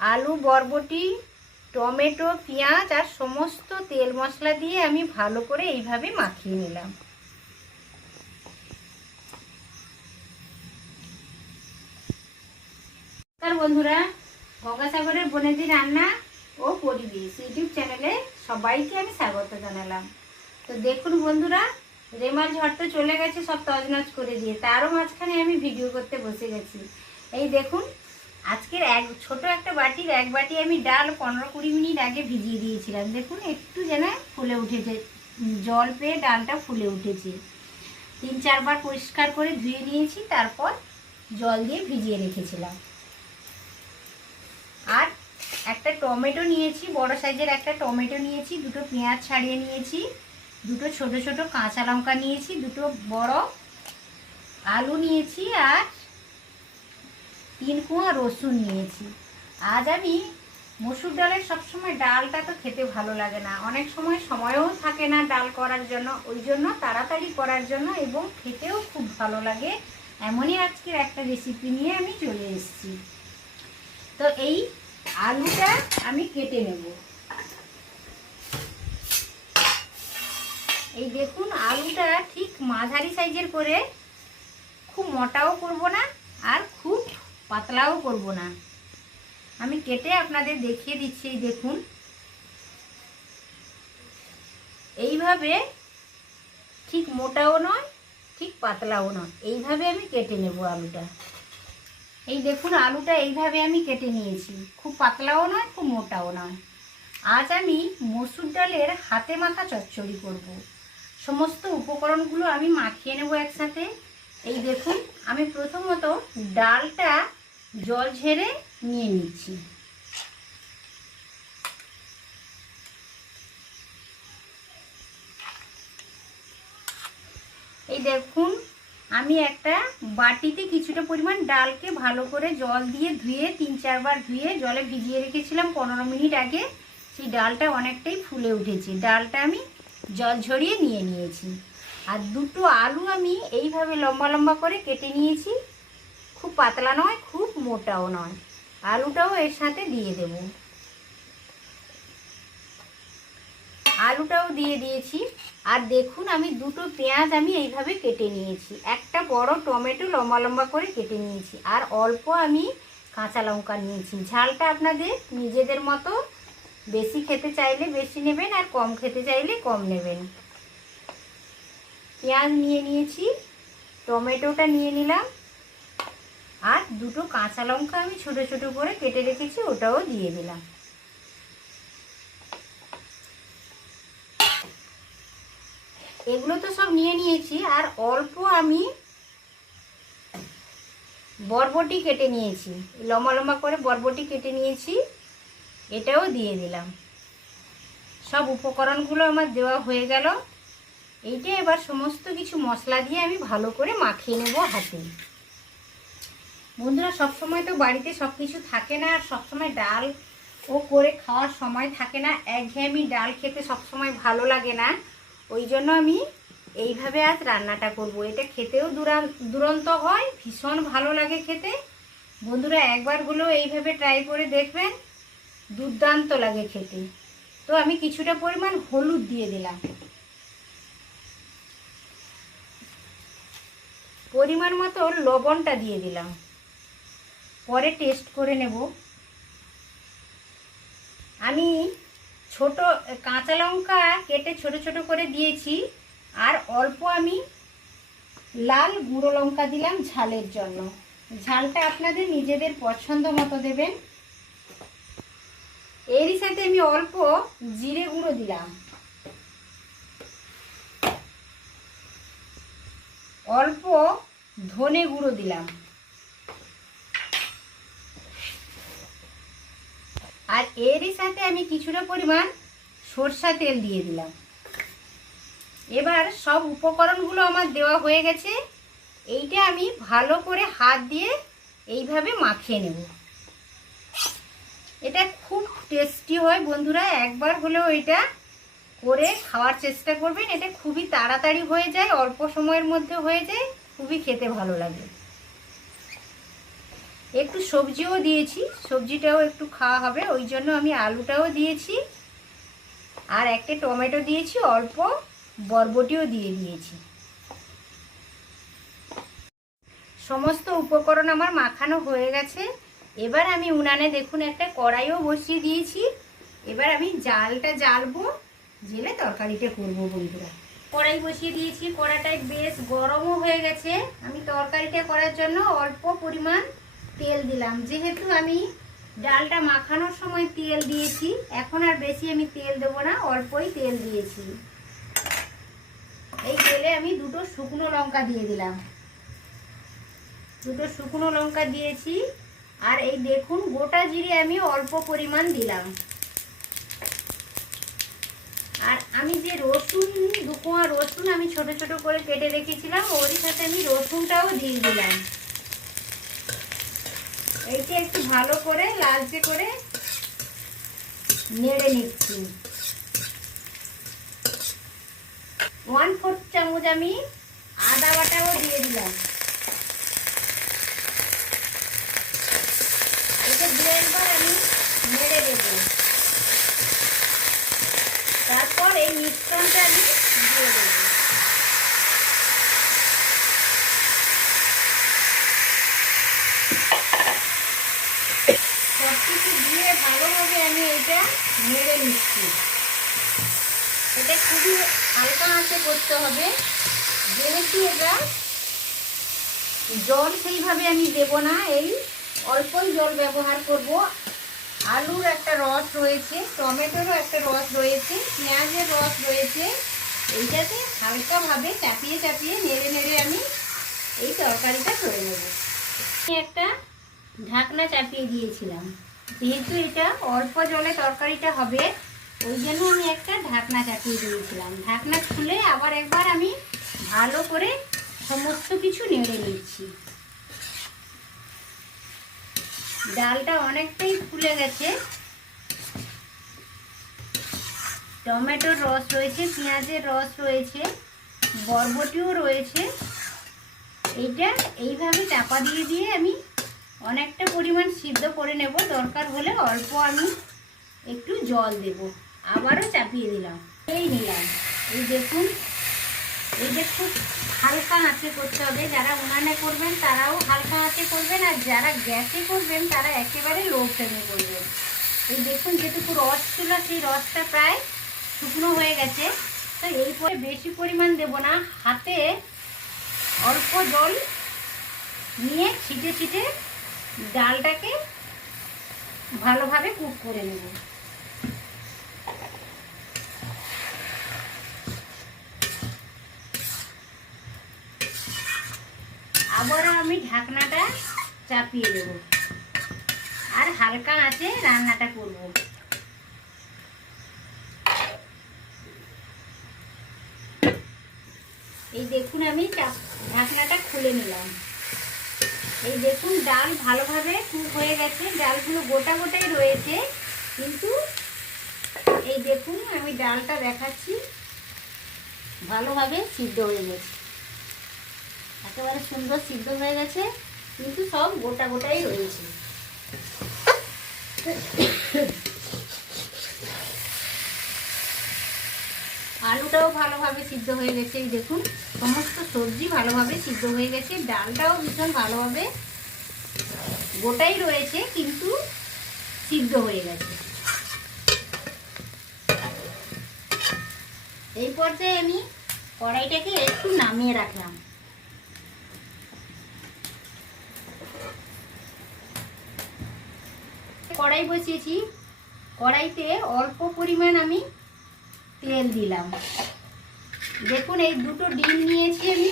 আলু, বরবটি, টমেটো, পেঁয়াজ আর সমস্ত তেল মশলা দিয়ে আমি ভালো করে এইভাবে মাখিয়ে নিলাম। বন্ধুরা, গঙ্গাসাগরের বনেদি রান্না ও পরিবেশ ইউটিউব চ্যানেলে সবাইকে আমি স্বাগত জানালাম। তো দেখুন বন্ধুরা, রেমাল ঝড় তো চলে গেছে সব তছনছ করে দিয়ে, তারও মাঝখানে আমি ভিডিও করতে বসে গেছি। এই দেখুন, আজকের ছোট একটা বাটির এক বাটি আমি ডাল 15-20 মিনিট আগে ভিজিয়ে দিয়েছিলাম। দেখুন একটু যেন ফুলে উঠেছে, জল পেয়ে ডালটা ফুলে উঠেছে। 3-4 বার পরিষ্কার করে ধুয়ে নিয়েছি, তারপর জল দিয়ে ভিজিয়ে রেখেছিলাম। আর একটা টমেটো নিয়েছি, বড় সাইজের একটা টমেটো নিয়েছি, দুটো পেঁয়াজ ছাড়িয়ে নিয়েছি, দুটো ছোট ছোট কাঁচা লঙ্কা নিয়েছি, দুটো বড় আলু নিয়েছি আর 3 কোয়া রসুন নিয়েছি। আজ আমি মসুর ডালের সবসময় ডালটা তো খেতে ভালো লাগে না, অনেক সময় সময়ও থাকে না ডাল করার জন্য, ওই জন্য তাড়াতাড়ি করার জন্য এবং খেতেও খুব ভালো লাগে, এমনই আজকের একটা রেসিপি নিয়ে আমি চলে এসেছি। তো এই আলুটা আমি কেটে নেব। এই দেখুন, আলুটা ঠিক মাঝারি সাইজের করে, খুব মোটাও করব না আর খুব পাতলাও করব না। আমি কেটে আপনাদের দেখিয়ে দিচ্ছি। এই দেখুন, এইভাবে, ঠিক মোটাও নয় ঠিক পাতলাও নয়, এইভাবে আমি কেটে নেব আলুটা। এই দেখুন, আলুটা এইভাবে আমি কেটে নিয়েছি, খুব পাতলাও নয় খুব মোটাও নয়। আজ আমি মসুর ডালের হাতে মাখা চচ্চড়ি করব। সমস্ত উপকরণগুলো আমি মাখিয়ে নেব একসাথে। এই দেখুন, আমি প্রথমত ডালটা জল ঝেড়ে নিয়ে নিচ্ছি। এই দেখুন, আমি একটা বাটিতে কিছুটা পরিমাণ ডালকে ভালো করে জল দিয়ে ধুয়ে 3-4 বার ধুয়ে জলে ভিজিয়ে রেখেছিলাম 15 মিনিট আগে। সেই ডালটা অনেকটাই ফুলে উঠেছে, ডালটা আমি জল ঝরিয়ে নিয়ে নিয়েছি। আর দুটো আলু আমি এইভাবে লম্বা লম্বা করে কেটে নিয়েছি, খুব পাতলা নয় খুব মোটাও নয়। আলুটাও এর সাথে দিয়ে দেব। আলুটাও দিয়ে দিয়েছি। আর দেখুন, আমি দুটো পেঁয়াজ আমি এইভাবে কেটে নিয়েছি, একটা বড় টমেটো লম্বা লম্বা করে কেটে নিয়েছি, আর অল্প আমি কাঁচা লঙ্কা নিয়েছি। ঝালটা আপনাদের নিজেদের মতো, বেশি খেতে চাইলে বেশি নেবেন আর কম খেতে চাইলে কম নেবেন। পেঁয়াজ নিয়ে নিয়েছি, টমেটোটা নিয়ে নিলাম, আর দুটো কাঁচা লঙ্কা আমি ছোট ছোট করে কেটে রেখেছি, ওটাও দিয়ে দিলাম। এগুলো তো সব নিয়ে নিয়েছি। আর অল্প আমি বরবটি কেটে নিয়েছি, লম্বা লম্বা করে বরবটি কেটে নিয়েছি, এটাও দিয়ে দিলাম। সব উপকরণগুলো আমার দেওয়া হয়ে গেল। এইটা এবার সমস্ত কিছু মশলা দিয়ে আমি ভালো করে মাখিয়ে নেব হাতে। বন্ধুরা, সবসময় তো বাড়িতে সব কিছু থাকে না, আর সবসময় ডাল ও করে খাওয়ার সময় থাকে না, একঘেয়েমি ডাল খেতে সবসময় ভালো লাগে না, ওই জন্য আমি এইভাবে আজ রান্নাটা করব। এটা খেতেও দুরন্ত হয়, ভীষণ ভালো লাগে খেতে। বন্ধুরা, একবার হলেও এইভাবে ট্রাই করে দেখবেন, দুর্দান্ত লাগে খেতে। তো আমি কিছুটা পরিমাণ হলুদ দিয়ে দিলাম, পরিমাণ মতো লবণটা দিয়ে দিলাম, পরে টেস্ট করে নেব। আমি ছোট কাঁচা লঙ্কা কেটে ছোট ছোট করে দিয়েছি, আর অল্প আমি লাল গুঁড়ো লঙ্কা দিলাম ঝালের জন্য। ঝালটা আপনাদের নিজেদের পছন্দ মতো দেবেন। এরই সাথে আমি অল্প জিরে গুঁড়ো দিলাম, অল্প ধনে গুঁড়ো দিলাম, আর এরই সাথে আমি কিছুটা পরিমাণ সরষা তেল দিয়ে দিলাম। এবার সব উপকরণগুলো আমার দেওয়া হয়ে গেছে, এইটা আমি ভালো করে হাত দিয়ে এইভাবে মাখিয়ে নেব। এটা খুব টেস্টি হয় বন্ধুরা, একবার হলেও এটা করে খাওয়ার চেষ্টা করবেন। এটা খুবই তাড়াতাড়ি হয়ে যায়, অল্প সময়ের মধ্যে হয়ে যায়, খুবই খেতে ভালো লাগে। একটু সবজিও দিয়েছি, সবজিটাও একটু খাওয়া হবে ওই জন্য আমি আলুটাও দিয়েছি, আর একটা টমেটো দিয়েছি, অল্প বরবটিও দিয়ে দিয়েছি। সমস্ত উপকরণ আমার মাখানো হয়ে গেছে। এবার আমি উনানে দেখুন একটা কড়াইও বসিয়ে দিয়েছি। এবার আমি জালটা জ্বালবো, জেলে তরকারিটা করবো বন্ধুরা। কড়াই বসিয়ে দিয়েছি, কড়াইটায় বেশ গরমও হয়ে গেছে। আমি তরকারিটা করার জন্য অল্প পরিমাণ তেল দিলাম, যেহেতু আমি ডালটা মাখানোর সময় তেল দিয়েছি, এখন আর বেশি আমি তেল দেবো না, অল্পই তেল দিয়েছি। এই তেলে আমি দুটো শুকনো লঙ্কা দিয়ে দিলাম, দুটো শুকনো লঙ্কা দিয়েছি। আর এই দেখুন গোটা জিরে আমি অল্প পরিমাণ দিলাম। আর আমি যে রসুন, 2 কোয়া রসুন আমি ছোট ছোট করে কেটে রেখেছিলাম, ওর সাথে আমি রসুনটাও দিয়ে দিলাম। এইটা একটু ভালো করে লালচে করে নেড়ে নিচ্ছি। 1/4 চামচ আমি আদা বাটাও দিয়ে দিলাম। এটা দিয়ে একবার আমি নেড়ে দেবো। তারপর এই মিশ্রণটা আমি দিয়ে দেবো। সব কিছু দিয়ে ভালোভাবে আমি এটা নেড়ে নিচ্ছি। এটা খুবই হালকা আঁচে করতে হবে, যেহেতু এটা জল সেইভাবে আমি দেব না, এই অল্পই জল ব্যবহার করব। আলুর একটা রস রয়েছে, টমেটোরও একটা রস রয়েছে, পেঁয়াজের রস রয়েছে। এইটাতে হালকাভাবে চাপিয়ে চাপিয়ে নেড়ে নেড়ে আমি এই তরকারিটা করে নেব। একটা ঢাকনা চাপিয়ে দিয়েছিলাম, যেহেতু এটা অল্প জলে তরকারিটা হবে ওই জন্য আমি একটা ঢাকনা চাপিয়ে দিয়েছিলাম। ঢাকনা খুলে আবার একবার আমি ভালো করে সমস্ত কিছু নেড়ে নিচ্ছি। ডালটা অনেকটাই ফুলে গেছে, টমেটোর রস রয়েছে, পেঁয়াজের রস রয়েছে, বরবটিও রয়েছে। এইটা এইভাবে চাপা দিয়ে দিয়ে আমি অনেকটা পরিমাণ সিদ্ধ করে নেব। দরকার হলে অল্প আমি একটু জল দেব। আবারও চাপিয়ে দিলাম, এই নিলাম। এই দেখুন, এইটা খুব হালকা আঁচে করতে হবে। যারা উনানে করবেন তারাও হালকা আঁচে করবেন, আর যারা গ্যাসে করবেন তারা একেবারে লো ফ্লেমে করবেন। এই দেখুন যেটুকু রস ছিল সেই রসটা প্রায় শুকনো হয়ে গেছে। তো এই পরে বেশি পরিমাণ দেব না, হাতে অল্প জল নিয়ে ছিটে ছিটে ডালটাকে ভালোভাবে কুক করে নেব। আবারও আমি ঢাকনাটা চাপিয়ে দেব আর হালকা আঁচে রান্নাটা করব। এই দেখুন আমি ঢাকনাটা খুলে নিলাম। এই দেখুন ডাল ভালোভাবে কুক হয়ে গেছে, ডালগুলো গোটা গোটাই রয়েছে, কিন্তু এই দেখুন আমি ডালটা দেখাচ্ছি ভালোভাবে সিদ্ধ হয়ে গেছে, একেবারে সুন্দর সিদ্ধ হয়ে গেছে, কিন্তু সব গোটা গোটাই রয়েছে। আলুটাও ভালোভাবে সিদ্ধ হয়ে গেছে। এই দেখুন সমস্ত সবজি ভালোভাবে সিদ্ধ হয়ে গেছে, ডালটাও ভীষণ ভালোভাবে গোটাই রয়েছে কিন্তু সিদ্ধ হয়ে গেছে। এই পর্যায়ে আমি কড়াইটাকে একটু নামিয়ে রাখলাম। কড়াই বসিয়েছি, কড়াইতে অল্প পরিমাণ আমি তেল দিলাম। দেখুন এই দুটো ডিম নিয়েছি আমি,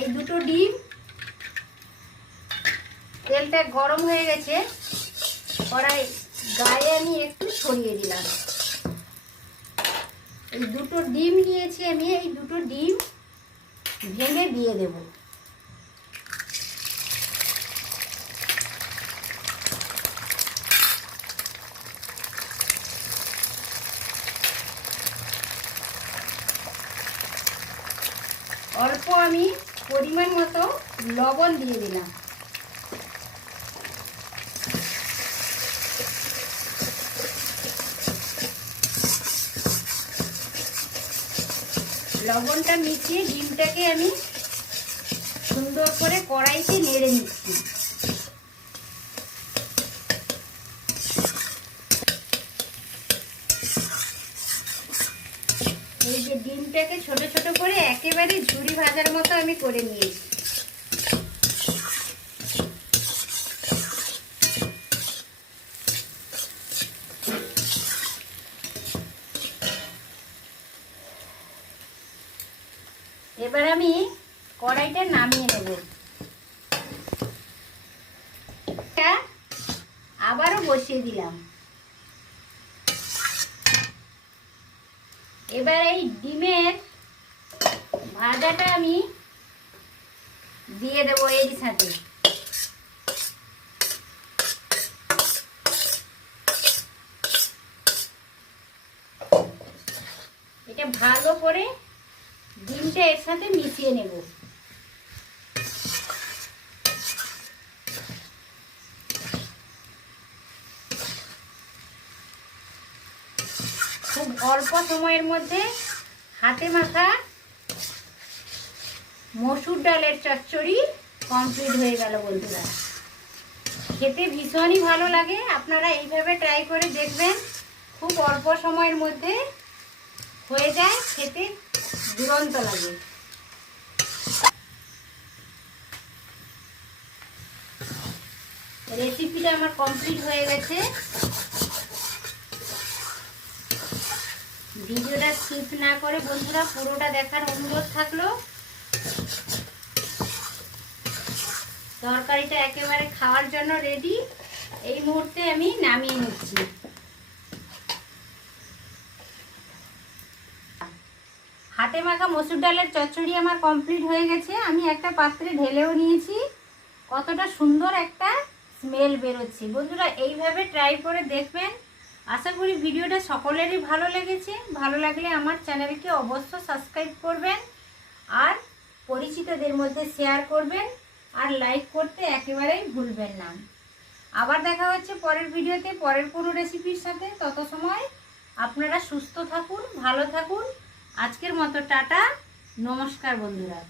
এই দুটো ডিম, তেলটা গরম হয়ে গেছে, কড়াই গায়ে আমি একটু ছড়িয়ে দিলাম। এই দুটো ডিম নিয়েছি আমি, এই দুটো ডিম ভেঙে দিয়ে দেব। অল্প আমি পরিমাণ মতো লবণ দিয়ে দিলাম। লবণটা মিশিয়ে ডিমটাকে আমি সুন্দর করে কড়াইতে নেড়ে নিচ্ছি। এই যে ডিমটাকে ছোট ছোট করে একেবারে ঝুরি ভাজার মতো আমি করে নিয়েছি। এবার আমি কড়াইটা নামিয়ে নেব। আবারও বসিয়ে দিলাম। এবার এই ডিমের ভাজাটা আমি দিয়ে দেবো এর সাথে। এটা ভালো করে ডিমটা এর সাথে মিশিয়ে নেব। খুব অল্প সময়ের মধ্যে হাতে মাখা মসুর ডালের চচ্চড়ি কমপ্লিট হয়ে গেল বন্ধুরা। খেতে ভীষণই ভালো লাগে, আপনারা এইভাবে ট্রাই করে দেখবেন। খুব অল্প সময়ের মধ্যে হয়ে যায়, খেতে দুরন্ত লাগে। রেসিপিটা আমার কমপ্লিট হয়ে গেছে। ভিডিওটা স্কিপ না করে বন্ধুরা পুরোটা দেখার অনুরোধ থাকলো। তরকারিটা একেবারে খাওয়ার জন্য রেডি। এই মুহূর্তে আমি নামিয়ে নিচ্ছি। হাতে মাখা মসুর ডালের চচ্চড়ি আমার কমপ্লিট হয়ে গেছে। আমি একটা পাত্রে ঢেলেও নিয়েছি। কতটা সুন্দর একটা স্মেল বেরোচ্ছে বন্ধুরা, এইভাবে ট্রাই করে দেখবেন। আশা করি ভিডিওটা সকলেরই ভালো লেগেছে। ভালো লাগলে আমার চ্যানেলকে অবশ্যই সাবস্ক্রাইব করবেন, আর পরিচিতদের মধ্যে শেয়ার করবেন, আর লাইক করতে একেবারেই ভুলবেন না। আবার দেখা হচ্ছে পরের ভিডিওতে পরের কোনো রেসিপির সাথে। তত সময় আপনারা সুস্থ থাকুন, ভালো থাকুন। আজকের মতো টাটা, নমস্কার বন্ধুরা।